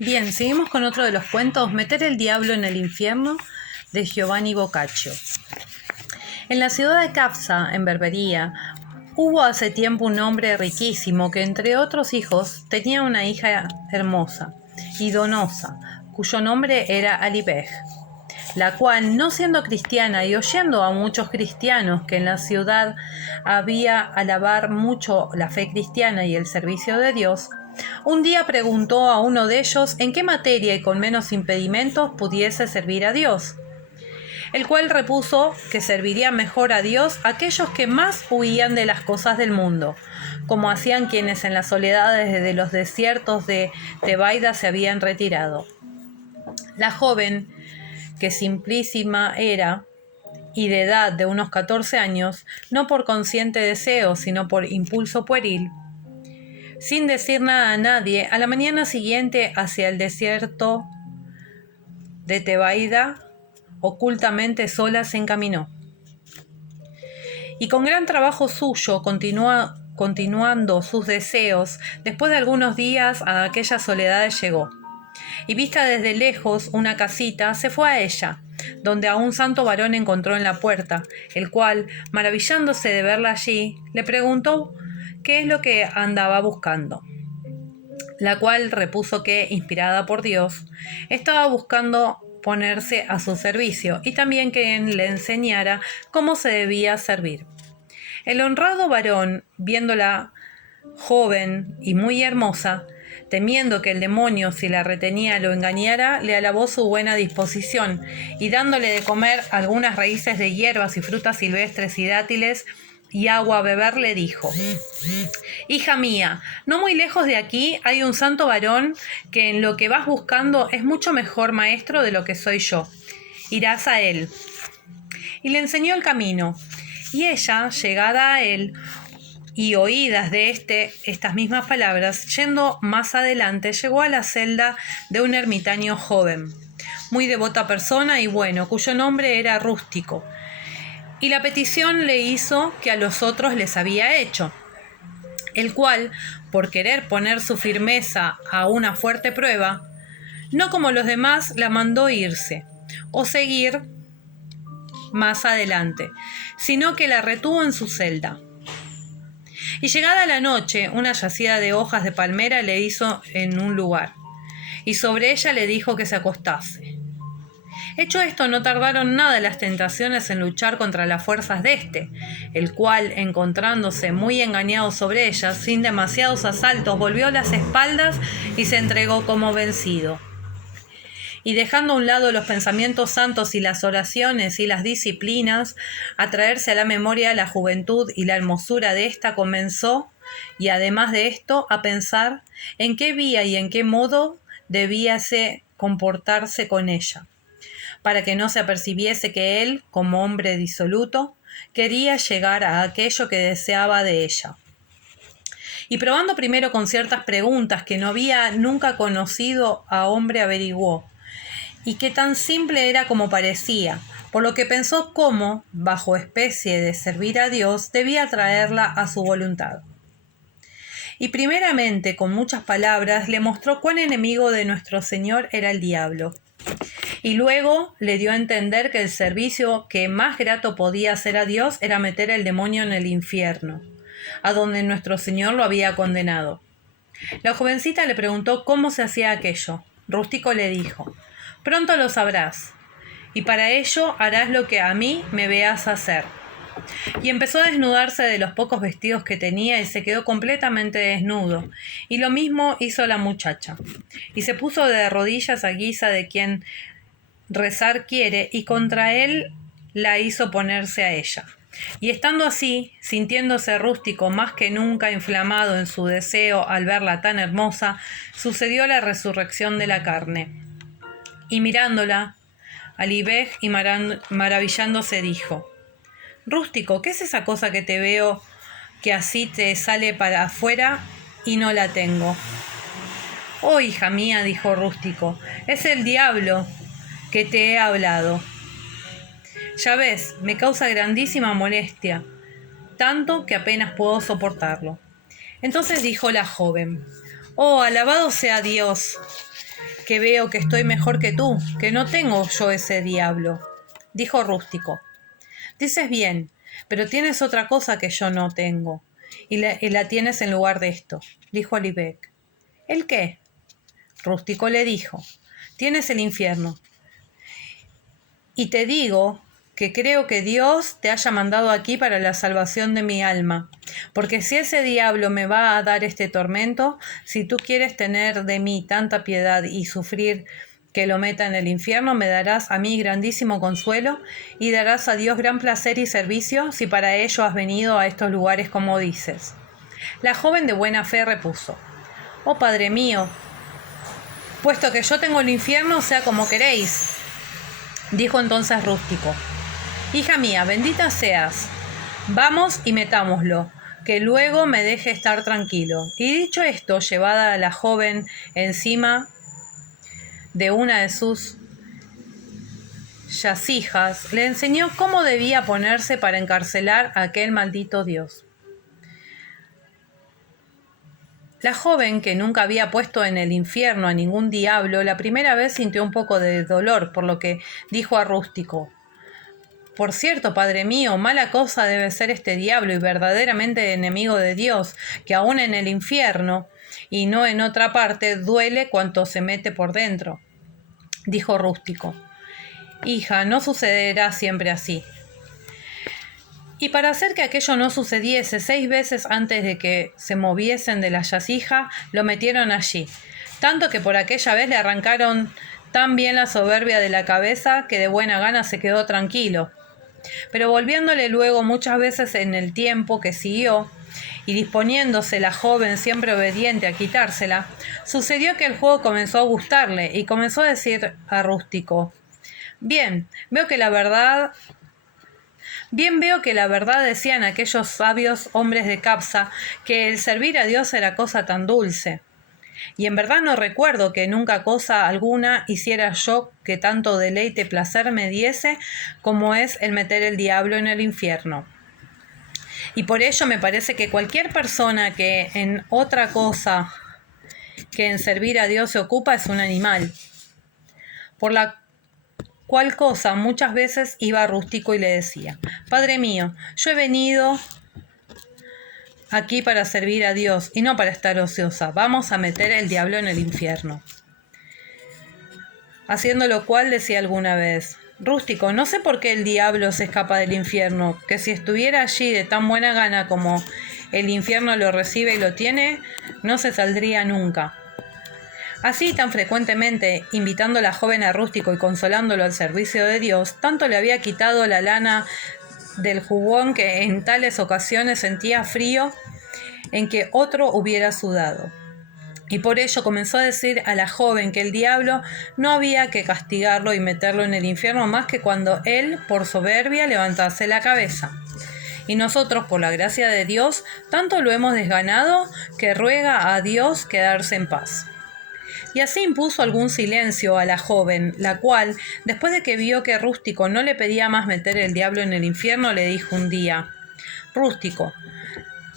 Bien, seguimos con otro de los cuentos, Meter el diablo en el infierno, de Giovanni Boccaccio. En la ciudad de Capsa, en Berbería, hubo hace tiempo un hombre riquísimo que, entre otros hijos, tenía una hija hermosa y donosa, cuyo nombre era Alibej, la cual, no siendo cristiana y oyendo a muchos cristianos que en la ciudad había alabar mucho la fe cristiana y el servicio de Dios, un día preguntó a uno de ellos en qué materia y con menos impedimentos pudiese servir a Dios, el cual repuso que servirían mejor a Dios aquellos que más huían de las cosas del mundo, como hacían quienes en las soledades de los desiertos de Tebaida se habían retirado. La joven, que simplísima era, y de edad de unos 14 años, no por consciente deseo, sino por impulso pueril, sin decir nada a nadie, a la mañana siguiente hacia el desierto de Tebaida, ocultamente sola se encaminó. Y con gran trabajo suyo, continuando sus deseos, después de algunos días a aquellas soledades llegó. Y vista desde lejos una casita, se fue a ella, donde a un santo varón encontró en la puerta, el cual, maravillándose de verla allí, le preguntó qué es lo que andaba buscando. La cual repuso que, inspirada por Dios, estaba buscando ponerse a su servicio y también que le enseñara cómo se debía servir. El honrado varón, viéndola joven y muy hermosa, temiendo que el demonio, si la retenía, lo engañara, le alabó su buena disposición y dándole de comer algunas raíces de hierbas y frutas silvestres y dátiles y agua a beber, le dijo: «Hija mía, no muy lejos de aquí hay un santo varón que en lo que vas buscando es mucho mejor maestro de lo que soy yo. Irás a él». Y le enseñó el camino. Y ella, llegada a él y oídas de estas mismas palabras, yendo más adelante, llegó a la celda de un ermitaño joven, muy devota persona y bueno, cuyo nombre era Rústico. Y la petición le hizo que a los otros les había hecho, el cual, por querer poner su firmeza a una fuerte prueba, no como los demás la mandó irse o seguir más adelante, sino que la retuvo en su celda. Y llegada la noche, una yacida de hojas de palmera le hizo en un lugar, y sobre ella le dijo que se acostase. Hecho esto, no tardaron nada las tentaciones en luchar contra las fuerzas de éste, el cual, encontrándose muy engañado sobre ellas, sin demasiados asaltos, volvió las espaldas y se entregó como vencido. Y dejando a un lado los pensamientos santos y las oraciones y las disciplinas, a traerse a la memoria la juventud y la hermosura de ésta, comenzó, y además de esto, a pensar en qué vía y en qué modo debíase comportarse con ella, para que no se apercibiese que él, como hombre disoluto, quería llegar a aquello que deseaba de ella. Y probando primero con ciertas preguntas que no había nunca conocido a hombre, averiguó, y que tan simple era como parecía, por lo que pensó cómo, bajo especie de servir a Dios, debía traerla a su voluntad. Y primeramente, con muchas palabras, le mostró cuán enemigo de nuestro Señor era el diablo. Y luego le dio a entender que el servicio que más grato podía hacer a Dios era meter el demonio en el infierno, a donde nuestro Señor lo había condenado. La jovencita le preguntó cómo se hacía aquello. Rústico le dijo: «Pronto lo sabrás, y para ello harás lo que a mí me veas hacer». Y empezó a desnudarse de los pocos vestidos que tenía y se quedó completamente desnudo. Y lo mismo hizo la muchacha. Y se puso de rodillas a guisa de quien rezar quiere, y contra él la hizo ponerse a ella. Y estando así, sintiéndose Rústico más que nunca inflamado en su deseo al verla tan hermosa, sucedió la resurrección de la carne. Y mirándola, Alibej, y maravillándose, dijo: «Rústico, ¿qué es esa cosa que te veo que así te sale para afuera y no la tengo?» «Oh, hija mía», dijo Rústico, «es el diablo que te he hablado. Ya ves, me causa grandísima molestia, tanto que apenas puedo soportarlo». Entonces dijo la joven: «Oh, alabado sea Dios, que veo que estoy mejor que tú, que no tengo yo ese diablo. Dijo Rústico. Dices bien, pero tienes otra cosa que yo no tengo, y la tienes en lugar de esto, dijo Alibec. ¿El qué? Rústico le dijo. Tienes el infierno. Y te digo que creo que Dios te haya mandado aquí para la salvación de mi alma, porque si ese diablo me va a dar este tormento, si tú quieres tener de mí tanta piedad y sufrir que lo meta en el infierno, me darás a mí grandísimo consuelo y darás a Dios gran placer y servicio si para ello has venido a estos lugares como dices. La joven de buena fe repuso: Oh Padre mío, puesto que yo tengo el infierno, sea como queréis. Dijo entonces Rústico: Hija mía, bendita seas. Vamos y metámoslo, que luego me deje estar tranquilo. Y dicho esto, llevada a la joven encima de una de sus yacijas, le enseñó cómo debía ponerse para encarcelar a aquel maldito Dios. La joven, que nunca había puesto en el infierno a ningún diablo, la primera vez sintió un poco de dolor, por lo que dijo a Rústico: Por cierto, padre mío, mala cosa debe ser este diablo y verdaderamente enemigo de Dios, que aún en el infierno, y no en otra parte, duele cuanto se mete por dentro. Dijo Rústico: Hija, no sucederá siempre así. Y para hacer que aquello no sucediese, 6 veces antes de que se moviesen de la yacija, lo metieron allí, tanto que por aquella vez le arrancaron tan bien la soberbia de la cabeza que de buena gana se quedó tranquilo. Pero volviéndole luego muchas veces en el tiempo que siguió, y disponiéndose la joven siempre obediente a quitársela, sucedió que el juego comenzó a gustarle y comenzó a decir a Rústico: Bien veo que la verdad decían aquellos sabios hombres de Capsa, que el servir a Dios era cosa tan dulce. Y en verdad no recuerdo que nunca cosa alguna hiciera yo que tanto deleite y placer me diese como es el meter el diablo en el infierno. Y por ello me parece que cualquier persona que en otra cosa que en servir a Dios se ocupa es un animal. Por la cual cosa muchas veces iba Rústico y le decía: Padre mío, yo he venido aquí para servir a Dios y no para estar ociosa. Vamos a meter el diablo en el infierno. Haciendo lo cual decía alguna vez: Rústico, no sé por qué el diablo se escapa del infierno, que si estuviera allí de tan buena gana como el infierno lo recibe y lo tiene, no se saldría nunca. Así, tan frecuentemente, invitando a la joven a Rústico y consolándolo al servicio de Dios, tanto le había quitado la lana del jubón que en tales ocasiones sentía frío en que otro hubiera sudado. Y por ello comenzó a decir a la joven que el diablo no había que castigarlo y meterlo en el infierno más que cuando él, por soberbia, levantase la cabeza. Y nosotros, por la gracia de Dios, tanto lo hemos desganado que ruega a Dios quedarse en paz. Y así impuso algún silencio a la joven, la cual, después de que vio que Rústico no le pedía más meter el diablo en el infierno, le dijo un día: Rústico,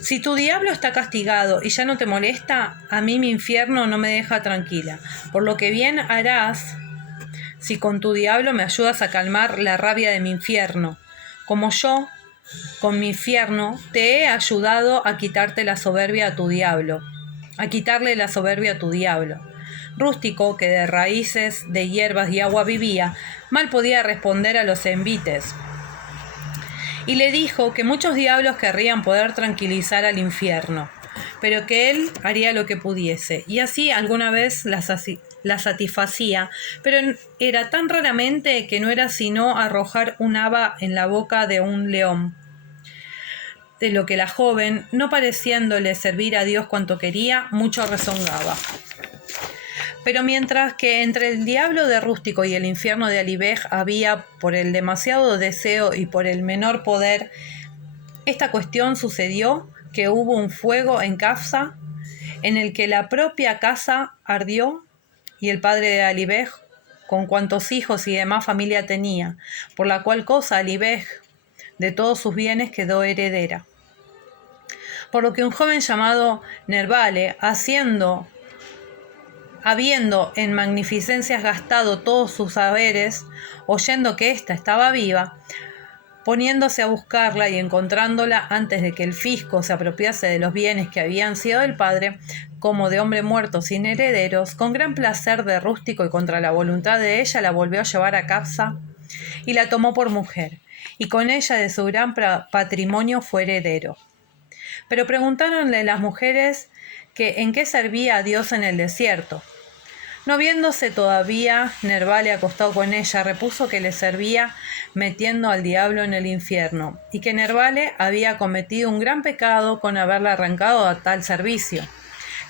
si tu diablo está castigado y ya no te molesta, a mí mi infierno no me deja tranquila, por lo que bien harás si con tu diablo me ayudas a calmar la rabia de mi infierno, como yo, con mi infierno, te he ayudado a quitarte la soberbia a tu diablo, a quitarle la soberbia a tu diablo. Rústico, que de raíces, de hierbas y agua vivía, mal podía responder a los envites. Y le dijo que muchos diablos querrían poder tranquilizar al infierno, pero que él haría lo que pudiese, y así alguna vez la satisfacía, pero era tan raramente que no era sino arrojar un haba en la boca de un león. De lo que la joven, no pareciéndole servir a Dios cuanto quería, mucho rezongaba. Pero mientras que entre el diablo de Rústico y el infierno de Alibec había, por el demasiado deseo y por el menor poder, esta cuestión sucedió que hubo un fuego en Capsa, en el que la propia casa ardió, y el padre de Alibec, con cuantos hijos y demás familia tenía, por la cual cosa Alibec de todos sus bienes quedó heredera. Por lo que un joven llamado Nervale, haciendo habiendo en magnificencias gastado todos sus haberes, oyendo que ésta estaba viva, poniéndose a buscarla y encontrándola antes de que el fisco se apropiase de los bienes que habían sido del padre, como de hombre muerto sin herederos, con gran placer de rústico y contra la voluntad de ella la volvió a llevar a Capsa y la tomó por mujer, y con ella de su gran patrimonio fue heredero. Pero preguntáronle las mujeres que en qué servía a Dios en el desierto. No viéndose todavía Nervale acostado con ella, repuso que le servía metiendo al diablo en el infierno, y que Nervale había cometido un gran pecado con haberla arrancado a tal servicio.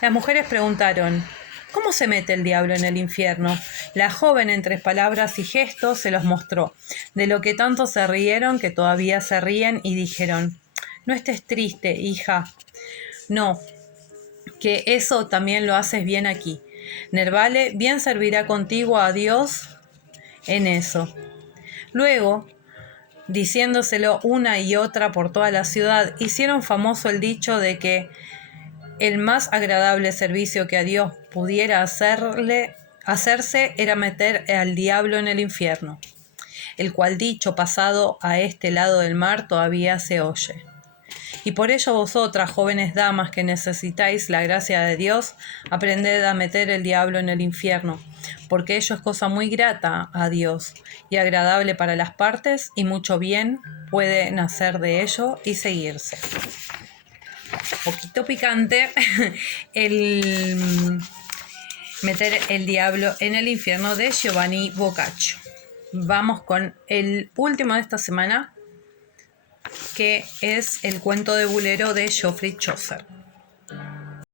Las mujeres preguntaron: ¿cómo se mete el diablo en el infierno? La joven, entre palabras y gestos, se los mostró, de lo que tanto se rieron que todavía se ríen, y dijeron: no estés triste, hija. No, que eso también lo haces bien aquí. Nervale bien servirá contigo a Dios en eso. Luego, diciéndoselo una y otra por toda la ciudad, hicieron famoso el dicho de que el más agradable servicio que a Dios pudiera hacerse era meter al diablo en el infierno, el cual dicho pasado a este lado del mar todavía se oye. Y por ello vosotras, jóvenes damas que necesitáis la gracia de Dios, aprended a meter el diablo en el infierno, porque ello es cosa muy grata a Dios y agradable para las partes, y mucho bien puede nacer de ello y seguirse. Poquito picante el meter el diablo en el infierno de Giovanni Boccaccio. Vamos con el último de esta semana, que es el cuento de Bulero de Geoffrey Chaucer.